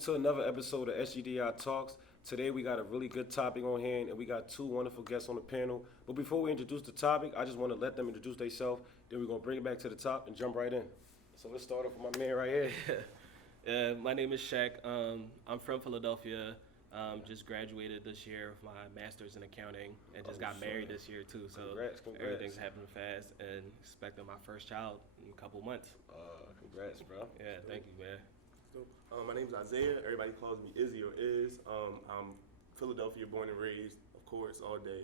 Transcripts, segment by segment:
to another episode of SGDI Talks. Today we got a really good topic on hand, and we got two wonderful guests on the panel. But before we introduce the topic, I just want to let them introduce themselves. Then we're going to bring it back to the top and jump right in. So let's start off with my man right here. My name is Shaq. I'm from Philadelphia. Just graduated this year with my master's in accounting and just got married this year too. So Congrats. everything's happening fast and expecting my first child in a couple months. Congrats, bro. Yeah, thank you, man. My name's Isaiah. Everybody calls me Izzy or Iz. I'm Philadelphia born and raised, of course, all day.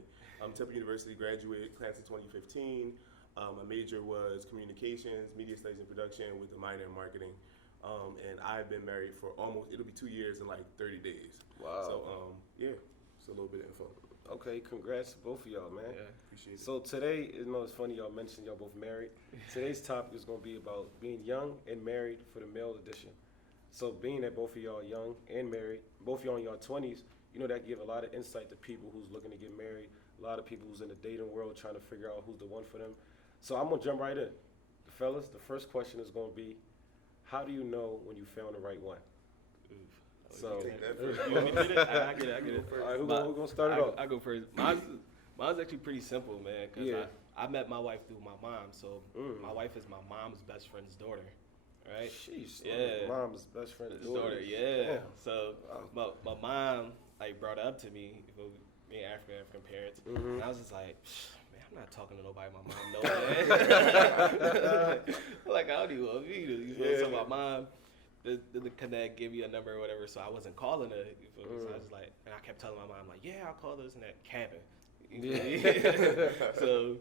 Temple University graduate, class of 2015. My major was communications, media studies and production with a minor in marketing. And I've been married for it'll be 2 years in like 30 days. Wow. So, yeah, it's a little bit of info. Okay, congrats to both of y'all, man. Yeah. Appreciate it. So today, it's funny y'all mentioned y'all both married. Today's topic is going to be about being young and married for the male edition. So being that both of y'all are young and married, both of y'all in your 20s, that give a lot of insight to people who's looking to get married, a lot of people who's in the dating world trying to figure out who's the one for them. So I'm going to jump right in. Fellas, the first question is going to be, how do you know when you found the right one? So, Take that first. You want me to get it? I get it. all right, who gonna start it off? I go first. Mine's actually pretty simple, man, because I met my wife through my mom. So my wife is my mom's best friend's daughter, right? Sheesh. Yeah. Mom's best friend's His daughter. yeah. Damn. So my mom brought it up to me, me and African parents, and I was just like, man, I'm not talking to nobody. My mom knows, man. Like, I don't even want me to. So my mom, the connect, give you a number or whatever. So I wasn't calling her. You feel me? So I was like, and I kept telling my mom, like, yeah, I'll call this and that capping. So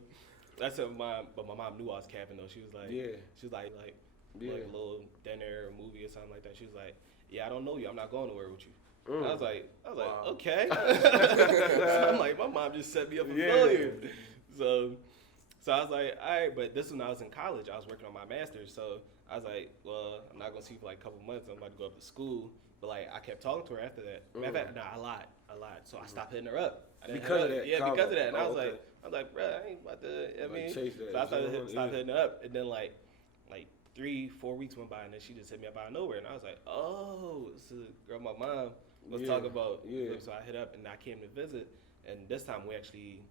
that's what but my mom knew I was capping though. She was like, like a little dinner or movie or something like that. She was like, yeah, I don't know you. I'm not going nowhere with you. I was like, Wow. okay. So I'm like, my mom just set me up for failure. So I was like, all right, but this when I was in college, I was working on my master's. So I was like, well, I'm not gonna see you for like a couple months. I'm about to go up to school. But like, I kept talking to her after that. Matter of fact, I lied. So I stopped hitting her up. Because of that? Yeah, because of that. And I was okay. like, bro, I ain't about to. I mean, chase that. so I stopped hitting her up, and then like 3-4 weeks went by, and then she just hit me up out of nowhere, and I was like, oh, this is a girl my mom was talking about. Yeah. So I hit up, and I came to visit, and this time we actually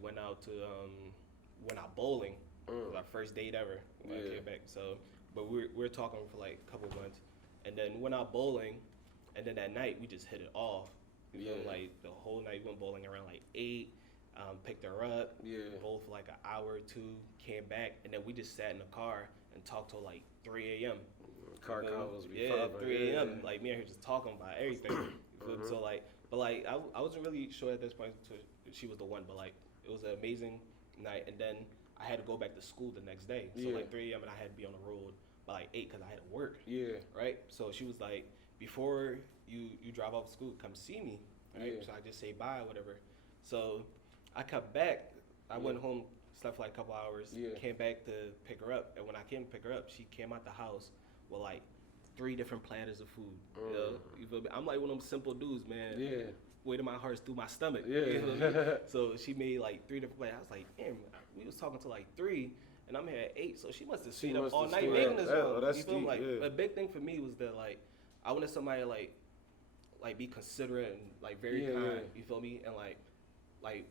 went out to went out bowling. It was our first date ever when I came back. So, but we were talking for like a couple months, and then went out bowling, and then that night we just hit it off. You know, like the whole night we went bowling around like 8. Picked her up, bowled for like an hour or two, came back, and then we just sat in the car and talked till like 3 a.m. Car calls. 3 a.m. Like me and her just talking about everything. So like, but like I wasn't really sure at this point she was the one, but like it was an amazing night, and then I had to go back to school the next day. So like 3 a.m. and I had to be on the road by like 8 because I had to work. Yeah. Right. So she was like, before you drive off to school, come see me. Right. So I just say bye, whatever. So I come back. I went home, slept for like a couple hours. Came back to pick her up, and when I came to pick her up, she came out the house with like 3 different platters of food. You feel me? I'm like one of them simple dudes, man. Yeah. Weight of my heart's through my stomach. Yeah. You feel me? So she made like 3 different platters. I was like, damn, we was talking till like 3, and I'm here at 8. So she must have stayed up all night making this one. You feel me? Like a big thing for me was that like I wanted somebody like be considerate and like very kind. You feel me? And like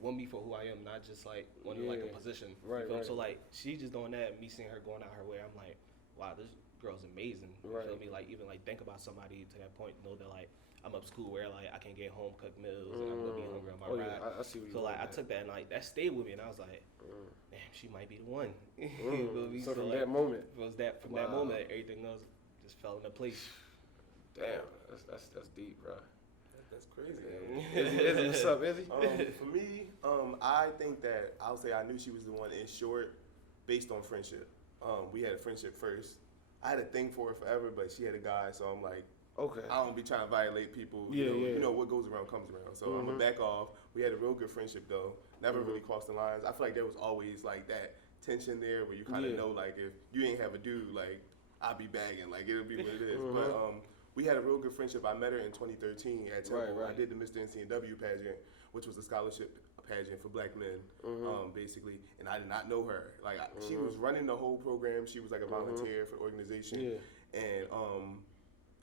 want me for who I am, not just like wanting like a position. Right. So like she just doing that, me seeing her going out her way, I'm like, wow, this girl's amazing. You feel me? Like even like think about somebody to that point, know that like I'm up school where like I can get home cooked meals and I'm gonna be hungry on my ride. I see what so like I took that and like that stayed with me, and I was like, damn, she might be the one. So from that moment, from that moment, everything else just fell into place. Damn, that's deep, bro. That's crazy. Izzy, what's up, Izzy? For me, I think that I would say I knew she was the one in short, based on friendship. We had a friendship first. I had a thing for her forever, but she had a guy, so I'm like, okay, I don't be trying to violate people. You know what goes around comes around. So I'm gonna back off. We had a real good friendship though. Never really crossed the lines. I feel like there was always like that tension there where you kind of know like if you ain't have a dude, like I'll be bagging, like it'll be what it is. But we had a real good friendship. I met her in 2013 at Temple. I did the Mr. NCW pageant, which was a scholarship pageant for black men, basically. And I did not know her. Like she was running the whole program. She was like a volunteer for the organization. And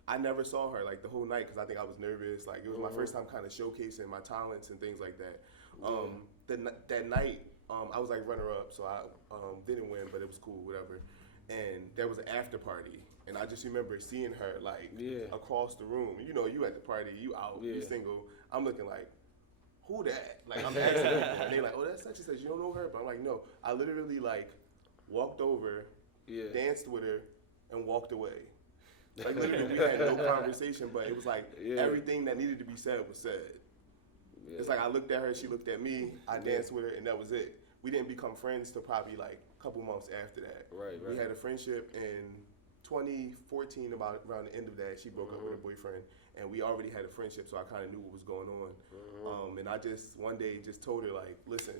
I never saw her like the whole night because I think I was nervous. Like it was my first time kind of showcasing my talents and things like that. That night, I was like runner up, so I didn't win, but it was cool, whatever. And there was an after party, and I just remember seeing her like across the room. You know, you at the party, you out, you single. I'm looking like, who that? Like I'm asking people, and they like, oh, that's such and such. You don't know her, but I'm like, no. I literally like walked over, danced with her, and walked away. Like literally, we had no conversation, but it was like everything that needed to be said was said. Yeah. It's like I looked at her, she looked at me, I danced with her, and that was it. We didn't become friends till probably like a couple months after that. Right. We had a friendship in 2014, about around the end of that. She broke up with her boyfriend, and we already had a friendship, so I kind of knew what was going on. And I just one day just told her like, listen,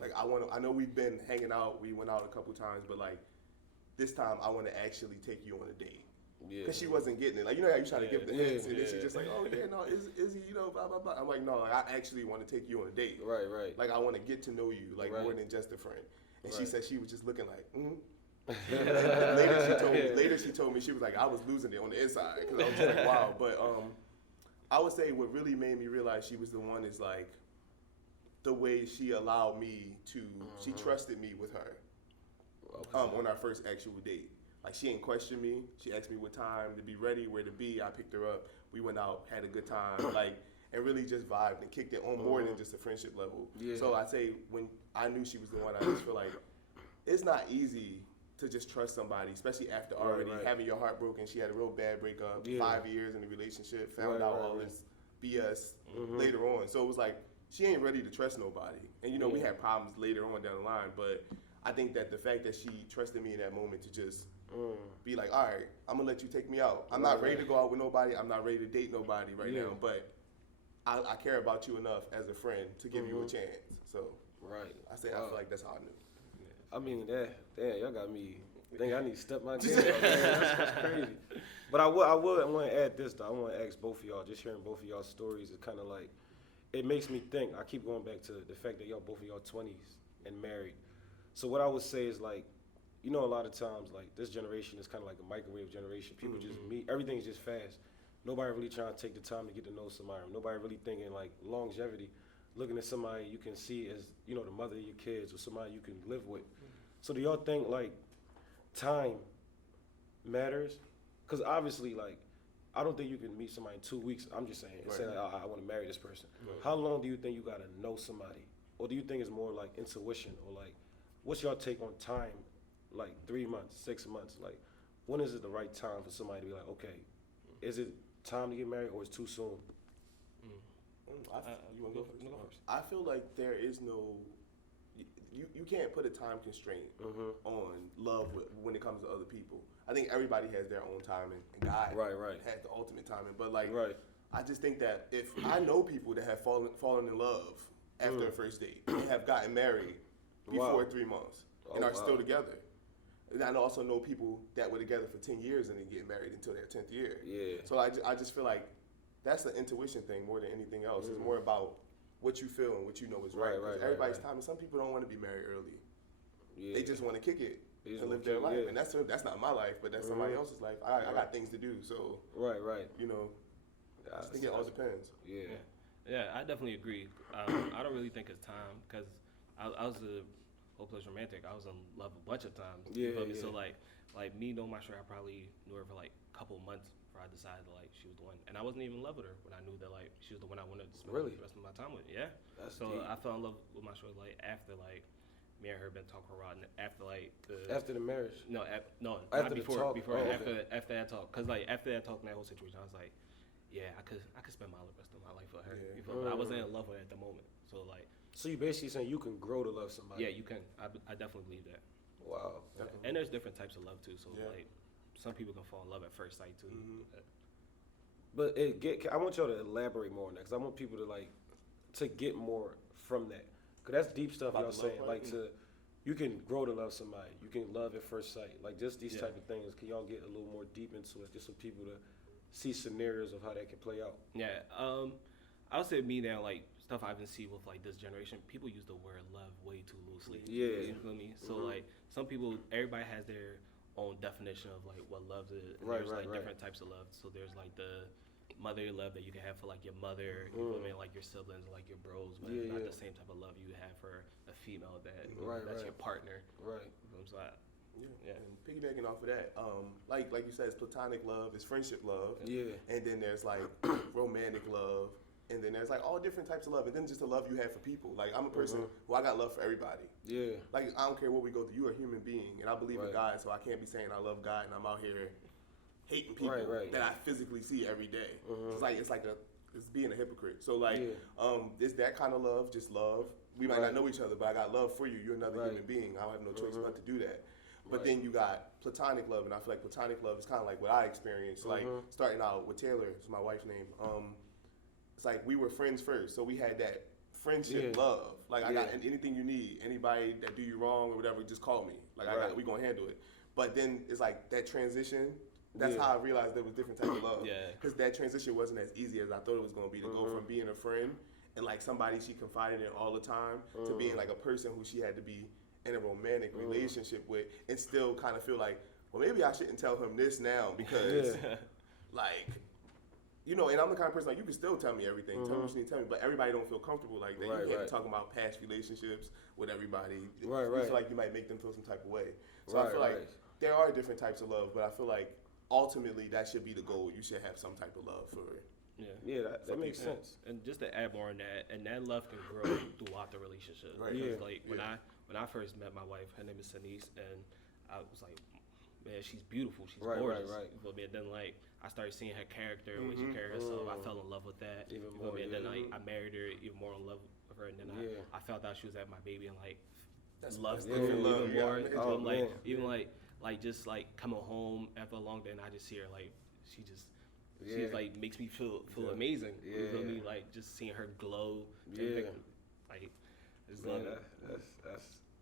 like I know we've been hanging out, we went out a couple times, but like this time I want to actually take you on a date. Because she wasn't getting it. Like, you know how you try to give the hints, and then she's just like, oh, yeah, no, is he, you know, blah, blah, blah. I'm like, no, like, I actually want to take you on a date. Right. Like, I want to get to know you, like, more than just a friend. And she said she was just looking like, Later she told me, she was like, I was losing it on the inside. Because I was just like, wow. But I would say what really made me realize she was the one is, like, the way she allowed me to, she trusted me with her on our first actual date. Like, she didn't question me. She asked me what time to be ready, where to be. I picked her up. We went out, had a good time, like, and really just vibed and kicked it on more than just a friendship level. So I say when I knew she was the one, I just feel like it's not easy to just trust somebody, especially after already having your heart broken. She had a real bad breakup, 5 years in the relationship, found out all this BS later on. So it was like, she ain't ready to trust nobody. And, you know, we had problems later on down the line, but I think that the fact that she trusted me in that moment to just be like, all right, I'm gonna let you take me out. I'm not ready to go out with nobody. I'm not ready to date nobody right now, but I care about you enough as a friend to give you a chance. So I say I feel like that's how I knew. I mean, damn, y'all got me. I think I need to step my game up, man. That's crazy. But I want to add this though. I want to ask both of y'all. Just hearing both of y'all's stories is kind of like, it makes me think. I keep going back to the fact that y'all both of y'all 20s and married. So what I would say is like, you know, a lot of times, like, this generation is kind of like a microwave generation. People just meet, everything's just fast. Nobody really trying to take the time to get to know somebody. Nobody really thinking, like, longevity, looking at somebody you can see as, you know, the mother of your kids or somebody you can live with. So do y'all think, like, time matters? Because obviously, like, I don't think you can meet somebody in 2 weeks, I'm just saying, and say, like, oh, I want to marry this person. How long do you think you got to know somebody? Or do you think it's more like intuition? Or, like, what's y'all take on time? Like 3 months, 6 months, like when is it the right time for somebody to be like, okay, is it time to get married or is it too soon? You want to go first? I feel like there is no, you can't put a time constraint on love when it comes to other people. I think everybody has their own timing, and God has the ultimate timing. But like, I just think that if I know people that have fallen in love after a first date and have gotten married before 3 months and are still together. And I also know people that were together for 10 years and then get married until their 10th year. So I just feel like that's an intuition thing more than anything else. It's more about what you feel and what you know is right. Everybody's timing. Some people don't want to be married early. They just want to kick it and live their life. And that's not my life, but that's somebody else's life. I got things to do. So, you know, I just think it all depends. Yeah, I definitely agree. I don't really think it's time because I was a hopeless romantic. I was in love a bunch of times. You feel me? So like me knowing my story, I probably knew her for like a couple months before I decided like she was the one. And I wasn't even in love with her when I knew that like she was the one I wanted to spend the rest of my time with. That's so deep. I fell in love with my story like after like me and her been talking around after like after the marriage. After not before the talk. After that talk, because like after that talk and that whole situation, I was like, yeah, I could spend my rest of my life with her. You feel me? I wasn't in love with her at the moment, so like. So you basically saying you can grow to love somebody? Yeah, you can. I definitely believe that. Wow. And there's different types of love too. So like, some people can fall in love at first sight too. But I want y'all to elaborate more on that because I want people to get more from that. Because that's deep stuff y'all saying. Like you can grow to love somebody. You can love at first sight. Like just these type of things. Can y'all get a little more deep into it, just so people to see scenarios of how that can play out? Yeah. I would say me now like. Stuff I even see with like this generation, people use the word love way too loosely. You feel me? So like some people, everybody has their own definition of like what love is. And Right, there's right, like right. different types of love. So there's like the motherly love that you can have for like your mother, you feel me, like your siblings, like your bros, but Yeah, not yeah. the same type of love you have for a female that Right, that's right. your partner. Right. You know what I'm saying? Yeah. Yeah. And piggybacking off of that, like you said, it's platonic love, it's friendship love, Yeah. and then there's like romantic love, and then there's like all different types of love, and then just the love you have for people. Like I'm a person who I got love for everybody. Yeah. Like I don't care what we go through, you're a human being, and I believe in Right. God, so I can't be saying I love God and I'm out here hating people Right. that I physically see every day. It's being a hypocrite. So like, Yeah. it's that kind of love, just love. We might Right. not know each other, but I got love for you. You're another Right. human being. I don't have no choice but to do that. But Right. then you got platonic love, and I feel like platonic love is kind of like what I experienced. Like starting out with Taylor, it's my wife's name. It's like we were friends first, so we had that friendship Yeah. love. Like I got Yeah. anything you need, anybody that do you wrong or whatever, just call me. Like Right. we gonna handle it. But then it's like that transition. That's Yeah. how I realized there was different types of love. Yeah. Because that transition wasn't as easy as I thought it was gonna be to go from being a friend and like somebody she confided in all the time to being like a person who she had to be in a romantic relationship with, and still kind of feel like, well, maybe I shouldn't tell him this now because, like, you know, and I'm the kind of person like you can still tell me everything, tell me what you need to tell me, but everybody don't feel comfortable like that. Right, You can't right. be talking about past relationships with everybody. Right, You right. feel like you might make them feel some type of way. So Right, I feel like right. there are different types of love, but I feel like ultimately that should be the goal. You should have some type of love for it. Yeah. Yeah, that makes Yeah. sense. And just to add more on that, and that love can grow throughout the relationship. Right. Because, Yeah. like when I first met my wife, her name is Denise, and I was like, man, she's beautiful, she's Right, gorgeous. right. You feel me? And then like I started seeing her character, the way she carried herself. I fell in love with that. Even You feel more, me? And then yeah. I married her, even more in love with her. And then Yeah. I found out she was at my baby, and like That's loved yeah, her yeah, even yeah. more. Oh, So I'm like man. even like just like coming home after a long day, and I just see her like she just. Yeah. She like makes me feel Yeah. amazing. You feel Yeah. me? Like just seeing her glow. Yeah. Like it's Man, like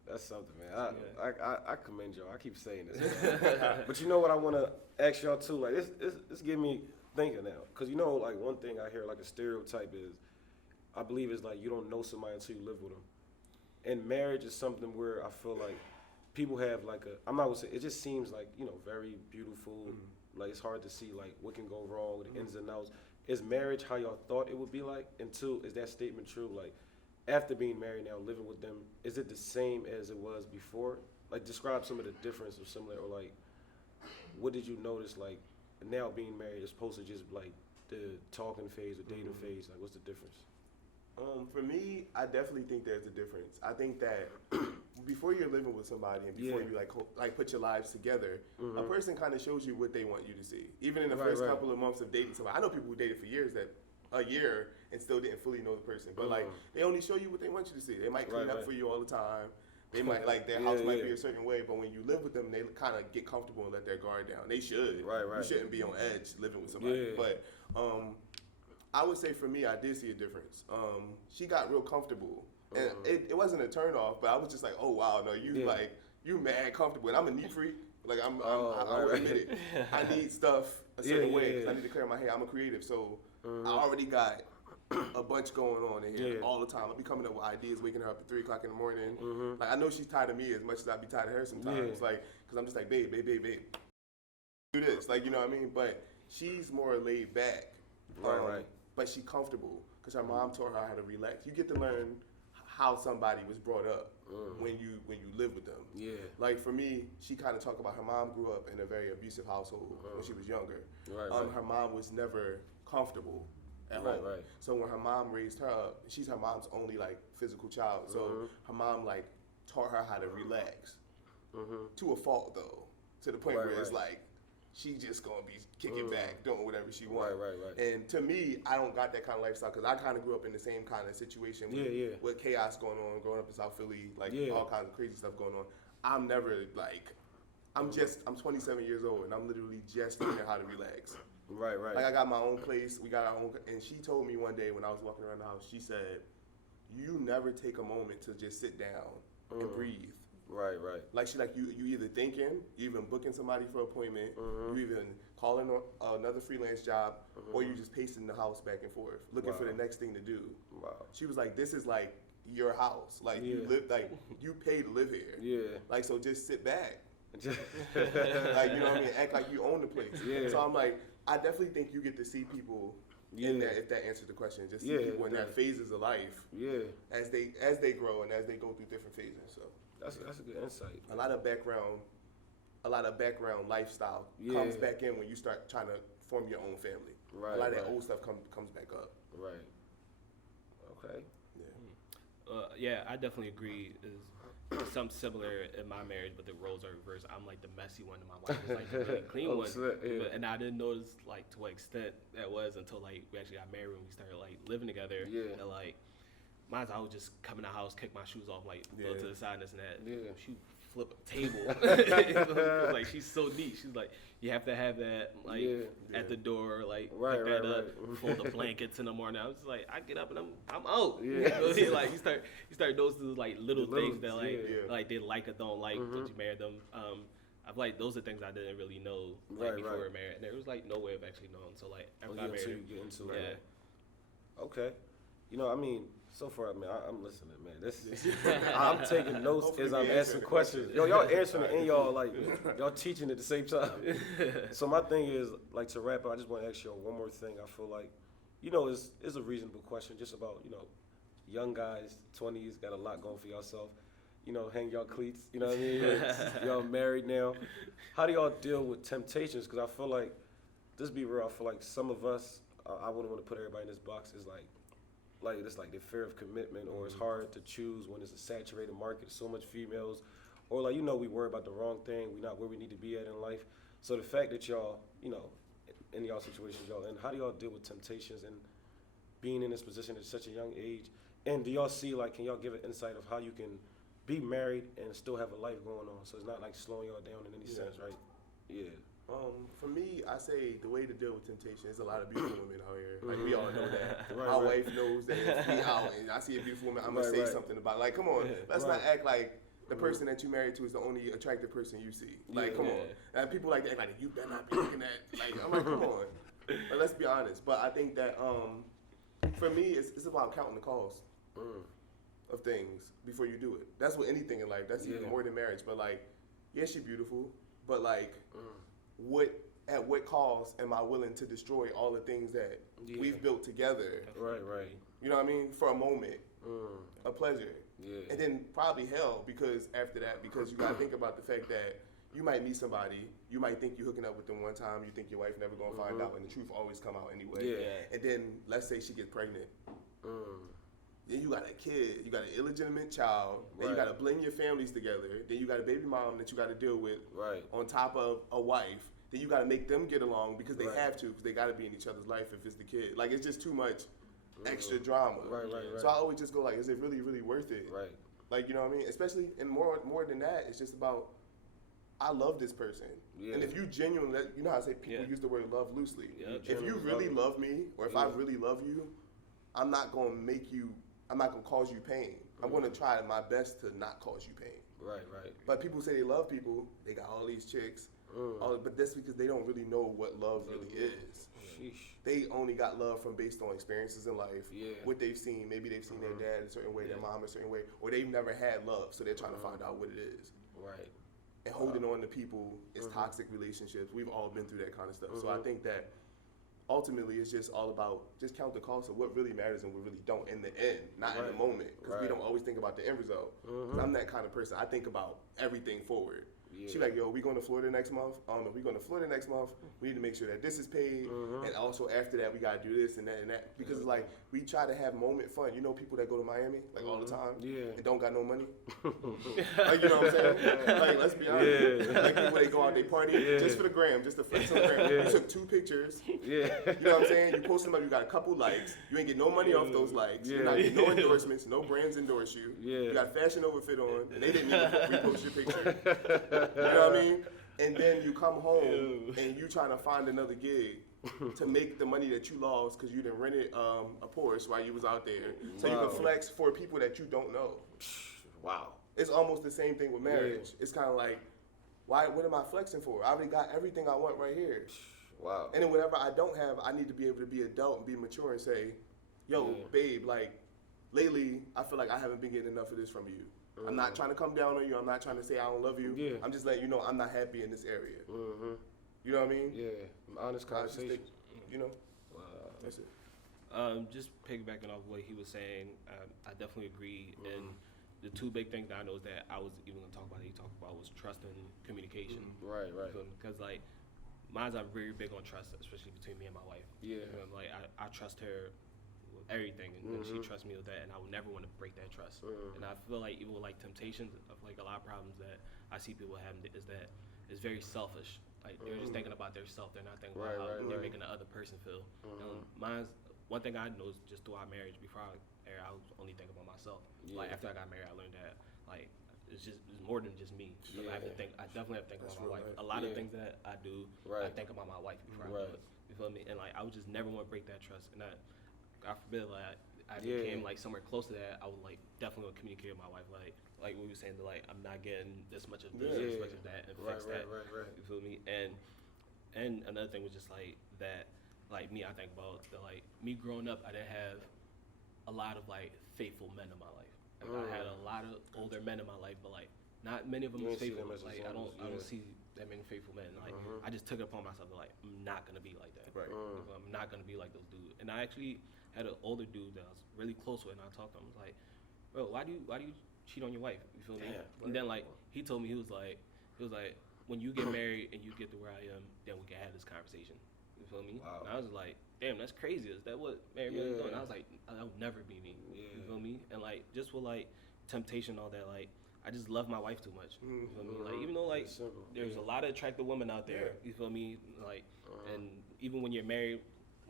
that's something, man. Yeah. I commend y'all. I keep saying this, but you know what I want to ask y'all too. Like it's getting me thinking now, cause you know, like one thing I hear like a stereotype is, I believe is like you don't know somebody until you live with them, and marriage is something where I feel like people have like I'm not gonna say it just seems like very beautiful. Like it's hard to see like what can go wrong with the ins and outs. Is marriage how y'all thought it would be like? And two, is that statement true? Like after being married now, living with them, is it the same as it was before? Like describe some of the difference or similar, or like what did you notice like now being married as opposed to just like the talking phase or dating phase? Like what's the difference? For me, I definitely think there's a difference. I think that before you're living with somebody and before Yeah. you like put your lives together, a person kind of shows you what they want you to see. Even in the Right, first right. couple of months of dating somebody, I know people who dated for years that a year and still didn't fully know the person. But like they only show you what they want you to see. They might clean Right, up right. for you all the time. They might like their Yeah, house might yeah. be a certain way, but when you live with them, they kind of get comfortable and let their guard down. They should. Right, right. You shouldn't be on edge living with somebody. Yeah. But I would say for me, I did see a difference. She got real comfortable, and it wasn't a turn off, but I was just like, oh wow, no, you mad comfortable, and I'm a neat freak. Like I will right. admit it. I need stuff a certain Yeah, way because yeah. I need to clear my hair. I'm a creative, so I already got a bunch going on in here Yeah. all the time. I'll be coming up with ideas, waking her up at 3 o'clock in the morning. Like I know she's tired of me as much as I be tired of her sometimes. Yeah. Like because I'm just like, babe, do this. Like you know what I mean? But she's more laid back. Right. But she comfortable because her mom taught her how to relax. You get to learn how somebody was brought up when you live with them. Yeah. Like for me, she kind of talked about her mom grew up in a very abusive household when she was younger. Right, Her mom was never comfortable at Right, home. right. So when her mom raised her up, she's her mom's only like physical child. So her mom like taught her how to relax. To a fault though, to the point Right, where it's right. like she just gonna be kicking back, doing whatever she wants. Right. And to me, I don't got that kind of lifestyle because I kind of grew up in the same kind of situation with chaos going on, growing up in South Philly, like all kinds of crazy stuff going on. I'm never like, I'm 27 years old and I'm literally just learning how to relax. Right. Like I got my own place, we got our own, and she told me one day when I was walking around the house, she said, you never take a moment to just sit down and breathe. Right. Like you either thinking, you even booking somebody for an appointment, you even calling another freelance job, or you just pacing the house back and forth, looking for the next thing to do. Wow. She was like, this is like your house. Like you live, like you pay to live here. Yeah. Like so just sit back Like, you know what I mean? Act like you own the place. Yeah. So I'm like, I definitely think you get to see people in that, if that answers the question. Just see people in their phases of life. Yeah. As they grow and as they go through different phases. So that's a good insight. A lot of background lifestyle comes back in when you start trying to form your own family. Right. A lot of that old stuff comes back up. Right. Okay. Yeah, I definitely agree. Is something similar in my marriage, but the roles are reversed. I'm like the messy one, and my wife is like the really clean one. But, and I didn't notice like to what extent that was until like we actually got married and we started like living together. Yeah. And like, mine's I would just come in the house, kick my shoes off, like go to the side, and this and that. Yeah. She flip a table. Like she's so neat. She's like, you have to have that like at the door, like pick that up, fold the blankets in the morning. I was just like, I get up and I'm out. Yeah. You know, like you start those like little things that like they like or don't like, but you married them. I've like those are things I didn't really know before we were married, and there was like no way of actually knowing. So like after I married, you get into it. Okay. You know, I mean, so far, man, I'm listening, man. I'm taking notes as I'm asking questions. Yo, y'all answering it and y'all teaching at the same time. So my thing is, like, to wrap up, I just want to ask y'all one more thing. I feel like, you know, it's a reasonable question just about, you know, young guys, 20s, got a lot going for yourself. You know, hang y'all cleats, you know what I mean? Y'all married now. How do y'all deal with temptations? Because I feel like, just be real, I feel like some of us, I wouldn't want to put everybody in this box, is like it's like the fear of commitment, or it's hard to choose when it's a saturated market, so much females, or like, you know, we worry about the wrong thing, we're not where we need to be at in life. So the fact that y'all, you know, in y'all situations y'all in, how do y'all deal with temptations and being in this position at such a young age? And do y'all see, like, can y'all give an insight of how you can be married and still have a life going on, so it's not like slowing y'all down in any sense, right? Yeah. For me, I say the way to deal with temptation is a lot of beautiful women out here. Like, we all know that. My wife knows that if we out and I see a beautiful woman, I'm going to say something about it. Like, come on, let's not act like the person that you married to is the only attractive person you see. Like, come on. And people like to act like, you better not be looking at, like, I'm like, come on. But let's be honest. But I think that, for me, it's about counting the cost of things before you do it. That's with anything in life. That's even more than marriage. But, like, yeah, she's beautiful, but, like, at what cost am I willing to destroy all the things that we've built together? Right. You know what I mean? For a moment, a pleasure. Yeah. And then probably hell, because after that, because you gotta think about the fact that you might meet somebody, you might think you're hooking up with them one time, you think your wife never gonna find out, and the truth always come out anyway. Yeah. And then let's say she gets pregnant. Then you got a kid, you got an illegitimate child, then you got to blend your families together, then you got a baby mom that you got to deal with on top of a wife, then you got to make them get along because they have to, because they got to be in each other's life if it's the kid. Like, it's just too much extra drama. So I always just go like, is it really, really worth it? Right. Like, you know what I mean? Especially, and more than that, it's just about, I love this person. Yeah. And if you genuinely, you know how I say people use the word love loosely. Yeah, if you really love me, or if I really love you, I'm not going to cause you pain. I'm going to try my best to not cause you pain. Right. But people say they love people. They got all these chicks. But that's because they don't really know what love really is. They only got love based on experiences in life, what they've seen. Maybe they've seen their dad a certain way, their mom a certain way, or they've never had love, so they're trying to find out what it is. Right. And holding on to people is toxic relationships. We've all been through that kind of stuff. So I think that ultimately, it's just all about just count the cost of what really matters and what really don't in the end, not in the moment. Because we don't always think about the end result. I'm that kind of person. I think about everything forward. She's like, yo, we going to Florida next month? I don't know. We going to Florida next month. We need to make sure that this is paid. And also after that, we got to do this and that and that. Because it's like, we try to have moment fun. You know people that go to Miami, like all the time, and don't got no money? Like, you know what I'm saying? Like, let's be honest. Like people, they go out, they party just for the gram, just to flex on the gram. You took 2 pictures. You know what I'm saying? You post them up, you got a couple likes. You ain't get no money off those likes. You're not getting no endorsements. No brands endorse you. You got Fashion Nova fit on, and they didn't even repost your picture. You know what I mean? And then you come home and you trying to find another gig to make the money that you lost because you done rented a Porsche while you was out there. So you can flex for people that you don't know. Wow. It's almost the same thing with marriage. It's kind of like, what am I flexing for? I already got everything I want right here. Wow. And then whatever I don't have, I need to be able to be adult and be mature and say, yo, babe, like, lately, I feel like I haven't been getting enough of this from you. I'm not trying to come down on you. I'm not trying to say I don't love you. Yeah. I'm just letting you know I'm not happy in this area. You know what I mean? Yeah. Honest conversation. You know? That's it. Just piggybacking off what he was saying, I definitely agree. And the two big things that I know is that I was even going to talk about that he talked about was trust and communication. Right. Because like, mine's I'm very big on trust, especially between me and my wife. Yeah. Like I trust her with everything, and she trusts me with that, and I would never want to break that trust. And I feel like even with like temptations of like a lot of problems that I see people having is that it's very selfish. Like they're just thinking about their self. They're not thinking about how they're making the other person feel. And mine's one thing I know is just through our marriage. Before I was only thinking about myself. Like after I got married, I learned that like it's more than just me. So I definitely have to think about my wife. A lot of things that I do, I think about my wife before I do it. You feel me? And like I would just never want to break that trust. And God forbid, like I became like somewhere close to that, I would like definitely would communicate with my wife, like we were saying, that like I'm not getting this much of this, this much of that, and fix that. You feel me? And another thing was just like that, like me, I think about the like me growing up, I didn't have a lot of like faithful men in my life. Like, I had a lot of older men in my life, but like not many of them was faithful. Like I don't see that many faithful men. Like I just took it upon myself to like I'm not gonna be like that. Right. I'm not gonna be like those dudes. And I actually had an older dude that I was really close with, and I talked to him. I was like, bro, why do you cheat on your wife? You feel me? And then like he told me he was like when you get married and you get to where I am, then we can have this conversation. You feel me? Wow. And I was like, damn, that's crazy. Is that what married men is doing? And I was like, that would never be me. You feel me? And like just with like temptation and all that, like I just love my wife too much. You feel me? Like even though like there's a lot of attractive women out there, you feel me? Like and even when you're married,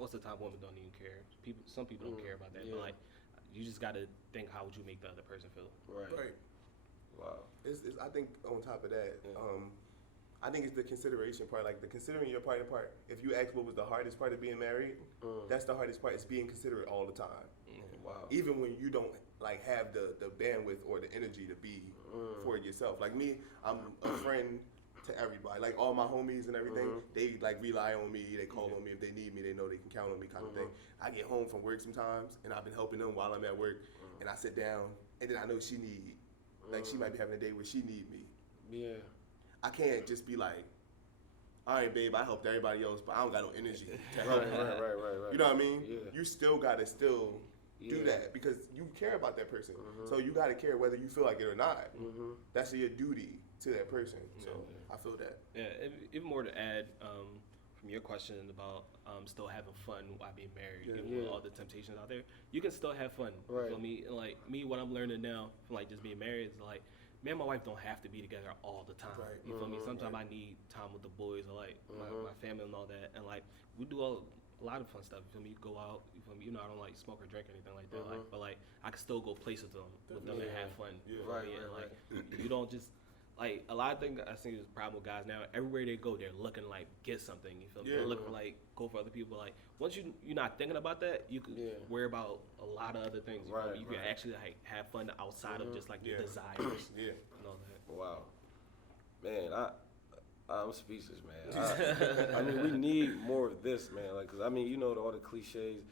most of the time women don't even care. Some people don't care about that, but like you just gotta think, how would you make the other person feel? Right. Wow. I think on top of that, I think it's the consideration part, like the considering your partner part. If you ask what was the hardest part of being married, that's the hardest part. It's being considerate all the time. Wow. Even when you don't like have the bandwidth or the energy to be for it yourself. Like me, I'm a friend to everybody. Like all my homies and everything, they like rely on me. They call on me if they need me. They know they can count on me, kind of thing. I get home from work sometimes, and I've been helping them while I'm at work, and I sit down, and then I know she need, like she might be having a day where she need me. Yeah. I can't just be like, all right, babe, I helped everybody else, but I don't got no energy to help. Right. You know what I mean? Yeah. You still gotta do that because you care about that person. So you gotta care whether you feel like it or not. That's your duty to that person. So I feel that. Yeah, even more to add from your question about still having fun while being married, even with all the temptations out there, you can still have fun. You feel me? And like me, what I'm learning now from like just being married is like, me and my wife don't have to be together all the time. You feel me? Sometimes I need time with the boys or like my family and all that. And like we do a lot of fun stuff. You feel me? Go out. You feel me? You know, I don't like smoke or drink or anything like that. Like, but like I can still go places with them and have fun. And like you don't just like a lot of things. I think there's a problem with guys now. Everywhere they go, they're looking to, like get something. You feel me? They're looking for, like go for other people. Like once you're not thinking about that, you can worry about a lot of other things. You can actually like have fun outside of just like your desires. And all that. Wow. Man, I'm speechless, man. I mean, we need more of this, man. Like, cause I mean, you know, all the cliches,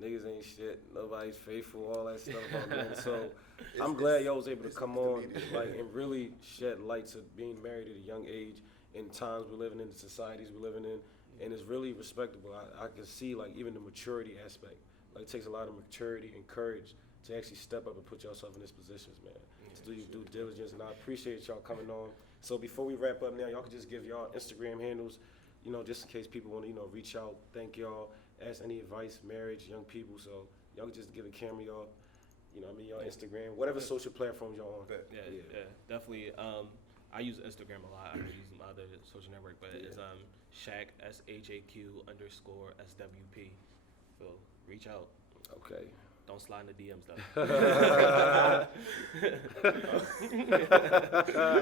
niggas ain't shit, nobody's faithful, all that stuff about men. So I'm glad y'all was able to come on, like, and really shed light to being married at a young age in times we're living in, the societies we're living in, and it's really respectable. I can see like even the maturity aspect. Like, it takes a lot of maturity and courage to actually step up and put yourself in these positions, man. To do your due diligence, and I appreciate y'all coming on. So before we wrap up now, y'all can just give y'all Instagram handles, you know, just in case people want to, you know, reach out, thank y'all, ask any advice, marriage, young people. So y'all can just give a camera, y'all, you know what I mean, y'all Instagram, whatever social platforms y'all on. Yeah, definitely. I use Instagram a lot. I don't use my other social network, but it's Shaq, SHAQ_SWP. So reach out. Okay. Don't slide in the DMs though.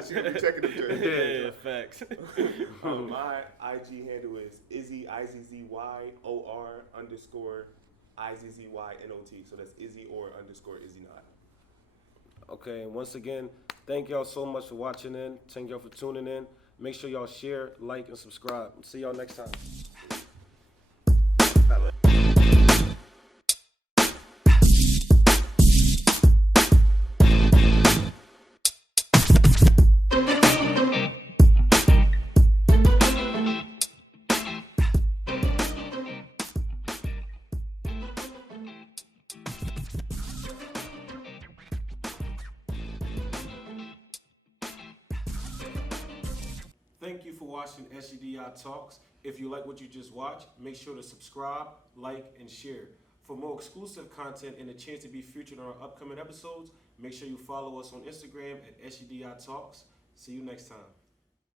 She gonna be checking the journey. Yeah, facts. My IG handle is Izzy IZZYOR_IZZYNOT. So that's Izzy _Izzy not. Okay, and once again, thank y'all so much for watching in. Thank y'all for tuning in. Make sure y'all share, like, and subscribe. See y'all next time. Thank you for watching SGDI Talks. If you like what you just watched, make sure to subscribe, like, and share. For more exclusive content and a chance to be featured on our upcoming episodes, make sure you follow us on Instagram at SGDI Talks. See you next time.